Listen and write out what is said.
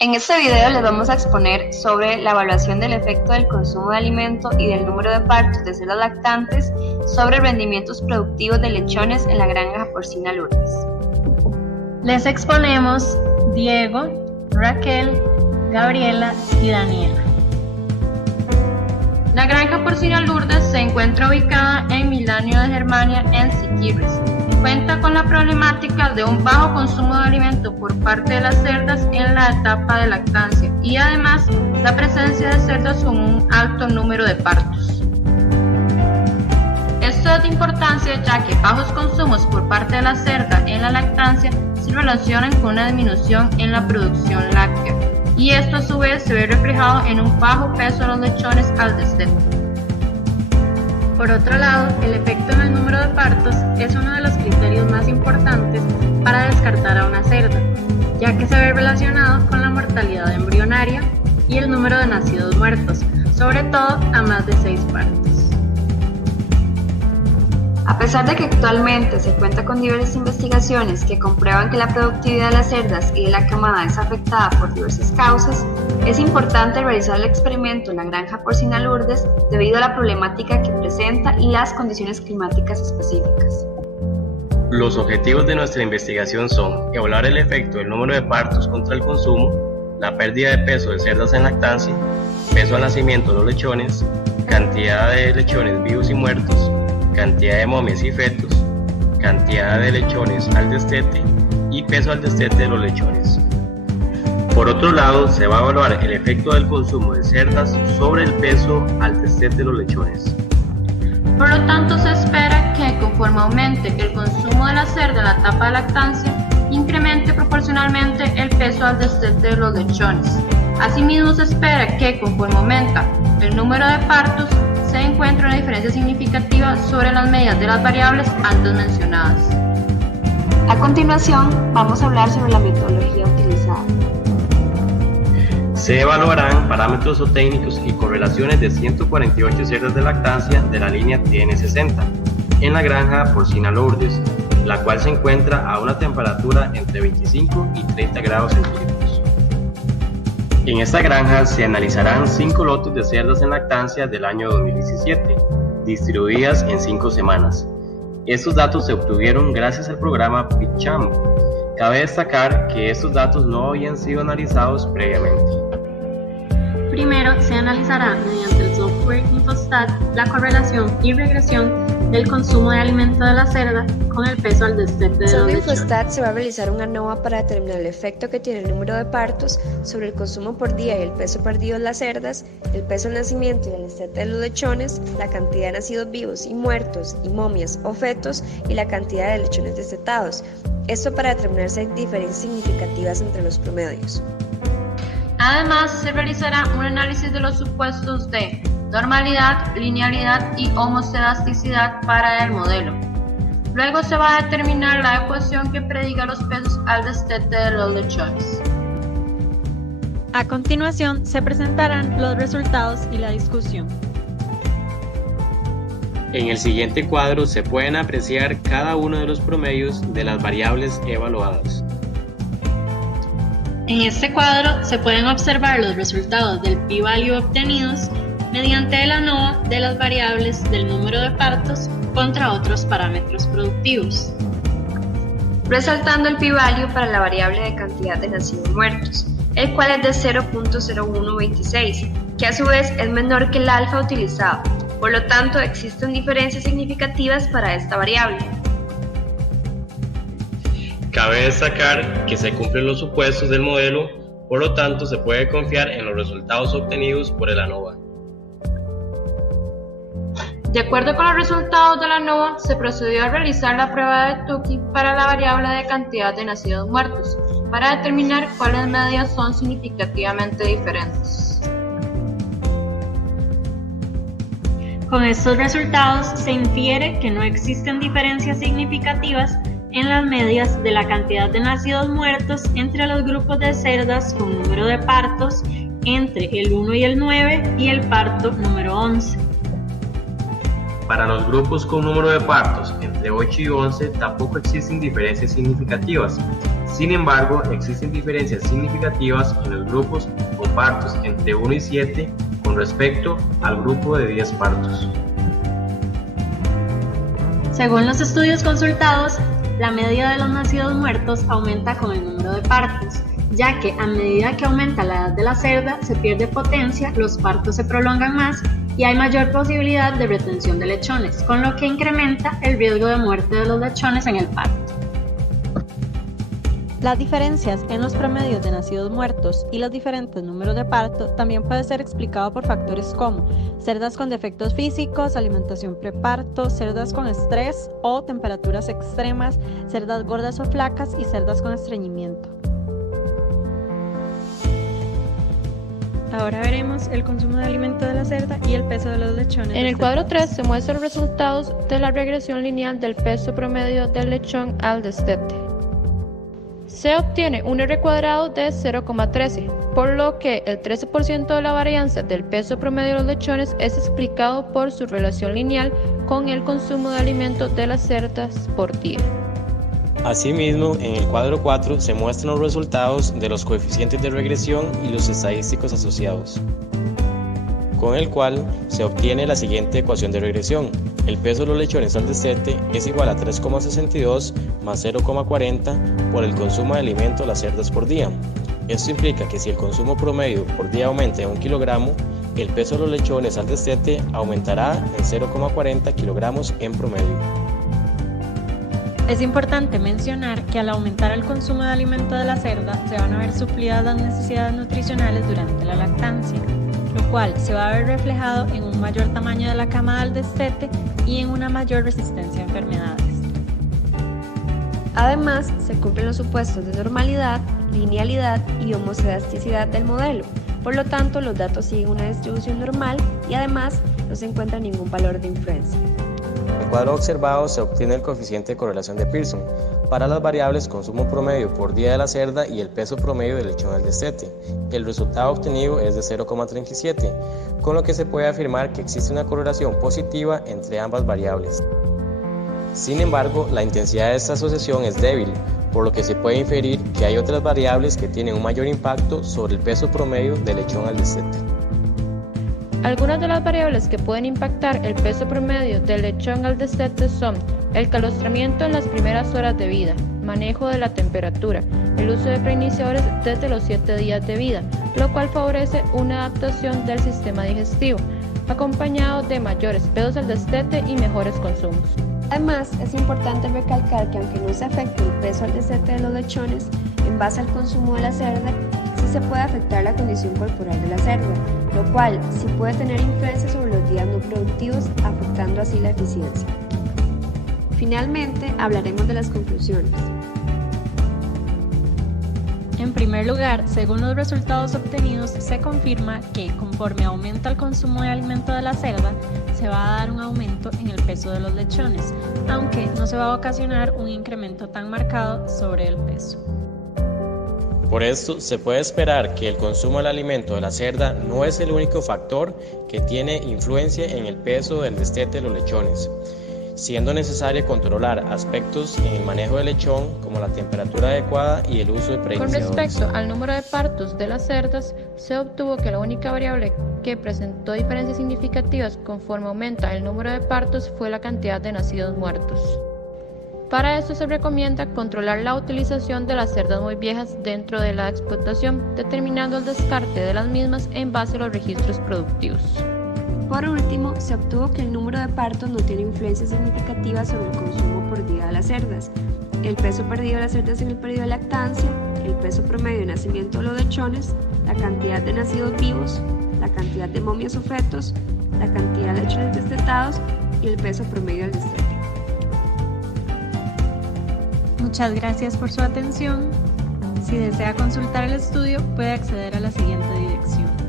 En este video les vamos a exponer sobre la evaluación del efecto del consumo de alimento y del número de partos de cerdas lactantes sobre rendimientos productivos de lechones en la granja porcina Lourdes. Les exponemos Diego, Raquel, Gabriela y Daniela. La granja porcina Lourdes se encuentra ubicada en Milanio de Germania, en Siquirres. Cuenta con la problemática de un bajo consumo de alimento por parte de las cerdas en la etapa de lactancia y además la presencia de cerdos con un alto número de partos. Esto es de importancia ya que bajos consumos por parte de la cerda en la lactancia se relacionan con una disminución en la producción láctea y esto a su vez se ve reflejado en un bajo peso de los lechones al destete. Por otro lado, el efecto en el número de partos es uno de los criterios más importantes para descartar a una cerda, ya que se ve relacionado con la mortalidad embrionaria y el número de nacidos muertos, sobre todo a más de 6 partos. A pesar de que actualmente se cuenta con diversas investigaciones que comprueban que la productividad de las cerdas y de la camada es afectada por diversas causas, es importante realizar el experimento en la granja porcina Lourdes debido a la problemática que presenta y las condiciones climáticas específicas. Los objetivos de nuestra investigación son evaluar el efecto del número de partos contra el consumo, la pérdida de peso de cerdas en lactancia, peso al nacimiento de los lechones, cantidad de lechones vivos y muertos, cantidad de momias y fetos, cantidad de lechones al destete y peso al destete de los lechones. Por otro lado, se va a evaluar el efecto del consumo de cerdas sobre el peso al destete de los lechones. Por lo tanto, se espera que conforme aumente el consumo de la cerda en la etapa de lactancia, incremente proporcionalmente el peso al destete de los lechones. Asimismo, se espera que conforme aumenta el número de partos, se encuentra una diferencia significativa sobre las medidas de las variables antes mencionadas. A continuación, vamos a hablar sobre la metodología utilizada. Se evaluarán parámetros zootécnicos y correlaciones de 148 cerdas de lactancia de la línea TN60 en la granja porcina Lourdes, la cual se encuentra a una temperatura entre 25 y 30 grados centígrados. En esta granja se analizarán 5 lotes de cerdas en lactancia del año 2017, distribuidas en 5 semanas. Estos datos se obtuvieron gracias al programa PICCHAM. Cabe destacar que estos datos no habían sido analizados previamente. Primero, se analizará mediante el software Infostat la correlación y regresión del consumo de alimento de la cerda con el peso al destete de los lechones. Según Infostat, se va a realizar una ANOVA para determinar el efecto que tiene el número de partos sobre el consumo por día y el peso perdido en las cerdas, el peso al nacimiento y el destete de los lechones, la cantidad de nacidos vivos y muertos y momias o fetos y la cantidad de lechones destetados. Esto para determinar si hay diferencias significativas entre los promedios. Además, se realizará un análisis de los supuestos de normalidad, linealidad y homocedasticidad para el modelo. Luego se va a determinar la ecuación que prediga los pesos al destete de los lechones. A continuación, se presentarán los resultados y la discusión. En el siguiente cuadro se pueden apreciar cada uno de los promedios de las variables evaluadas. En este cuadro se pueden observar los resultados del p-value obtenidos mediante la ANOVA de las variables del número de partos contra otros parámetros productivos. Resaltando el p-value para la variable de cantidad de nacidos muertos, el cual es de 0.0126, que a su vez es menor que el alfa utilizado, por lo tanto existen diferencias significativas para esta variable. Cabe destacar que se cumplen los supuestos del modelo, por lo tanto se puede confiar en los resultados obtenidos por el ANOVA. De acuerdo con los resultados de la ANOVA, se procedió a realizar la prueba de Tukey para la variable de cantidad de nacidos muertos, para determinar cuáles medidas son significativamente diferentes. Con estos resultados se infiere que no existen diferencias significativas en las medidas de la cantidad de nacidos muertos entre los grupos de cerdas con número de partos entre el 1 y el 9 y el parto número 11. Para los grupos con número de partos entre 8 y 11 tampoco existen diferencias significativas. Sin embargo, existen diferencias significativas en los grupos con partos entre 1 y 7 con respecto al grupo de 10 partos. Según los estudios consultados, la media de los nacidos muertos aumenta con el número de partos, ya que a medida que aumenta la edad de la cerda se pierde potencia, los partos se prolongan más y hay mayor posibilidad de retención de lechones, con lo que incrementa el riesgo de muerte de los lechones en el parto. Las diferencias en los promedios de nacidos muertos y los diferentes números de parto también puede ser explicado por factores como cerdas con defectos físicos, alimentación preparto, cerdas con estrés o temperaturas extremas, cerdas gordas o flacas y cerdas con estreñimiento. Ahora veremos el consumo de alimento de la cerda y el peso de los lechones. En el cuadro 3 se muestran los resultados de la regresión lineal del peso promedio del lechón al destete. Se obtiene un R cuadrado de 0,13, por lo que el 13% de la varianza del peso promedio de los lechones es explicado por su relación lineal con el consumo de alimentos de las cerdas por día. Asimismo, en el cuadro 4 se muestran los resultados de los coeficientes de regresión y los estadísticos asociados, con el cual se obtiene la siguiente ecuación de regresión. El peso de los lechones al destete es igual a 3,62 más 0,40 por el consumo de alimento de las cerdas por día. Esto implica que si el consumo promedio por día aumenta en 1 kilogramo, el peso de los lechones al destete aumentará en 0,40 kilogramos en promedio. Es importante mencionar que al aumentar el consumo de alimento de la cerda se van a ver suplidas las necesidades nutricionales durante la lactancia, lo cual se va a ver reflejado en un mayor tamaño de la cama del destete y en una mayor resistencia a enfermedades. Además, se cumplen los supuestos de normalidad, linealidad y homocedasticidad del modelo. Por lo tanto, los datos siguen una distribución normal y además no se encuentra ningún valor de influencia. En el cuadro observado se obtiene el coeficiente de correlación de Pearson para las variables consumo promedio por día de la cerda y el peso promedio del lechón al destete. El resultado obtenido es de 0,37, con lo que se puede afirmar que existe una correlación positiva entre ambas variables. Sin embargo, la intensidad de esta asociación es débil, por lo que se puede inferir que hay otras variables que tienen un mayor impacto sobre el peso promedio del lechón al destete. Algunas de las variables que pueden impactar el peso promedio del lechón al destete son el calostramiento en las primeras horas de vida, manejo de la temperatura, el uso de preiniciadores desde los 7 días de vida, lo cual favorece una adaptación del sistema digestivo, acompañado de mayores pesos al destete y mejores consumos. Además, es importante recalcar que aunque no se afecte el peso al destete de los lechones, en base al consumo de la cerda, sí se puede afectar la condición corporal de la cerda, lo cual sí puede tener influencia sobre los días no productivos, afectando así la eficiencia. Finalmente, hablaremos de las conclusiones. En primer lugar, según los resultados obtenidos, se confirma que conforme aumenta el consumo de alimento de la cerda, se va a dar un aumento en el peso de los lechones, aunque no se va a ocasionar un incremento tan marcado sobre el peso. Por esto, se puede esperar que el consumo del alimento de la cerda no es el único factor que tiene influencia en el peso del destete de los lechones, siendo necesario controlar aspectos en el manejo del lechón como la temperatura adecuada y el uso de Con preiniciadores. respecto al número de partos de las cerdas, se obtuvo que la única variable que presentó diferencias significativas conforme aumenta el número de partos fue la cantidad de nacidos muertos. Para esto se recomienda controlar la utilización de las cerdas muy viejas dentro de la explotación, determinando el descarte de las mismas en base a los registros productivos. Por último, se obtuvo que el número de partos no tiene influencia significativa sobre el consumo por día de las cerdas, el peso perdido de las cerdas en el periodo de lactancia, el peso promedio de nacimiento de los lechones, la cantidad de nacidos vivos, la cantidad de momias o fetos, la cantidad de lechones destetados y el peso promedio del destete. Muchas gracias por su atención. Si desea consultar el estudio, puede acceder a la siguiente dirección.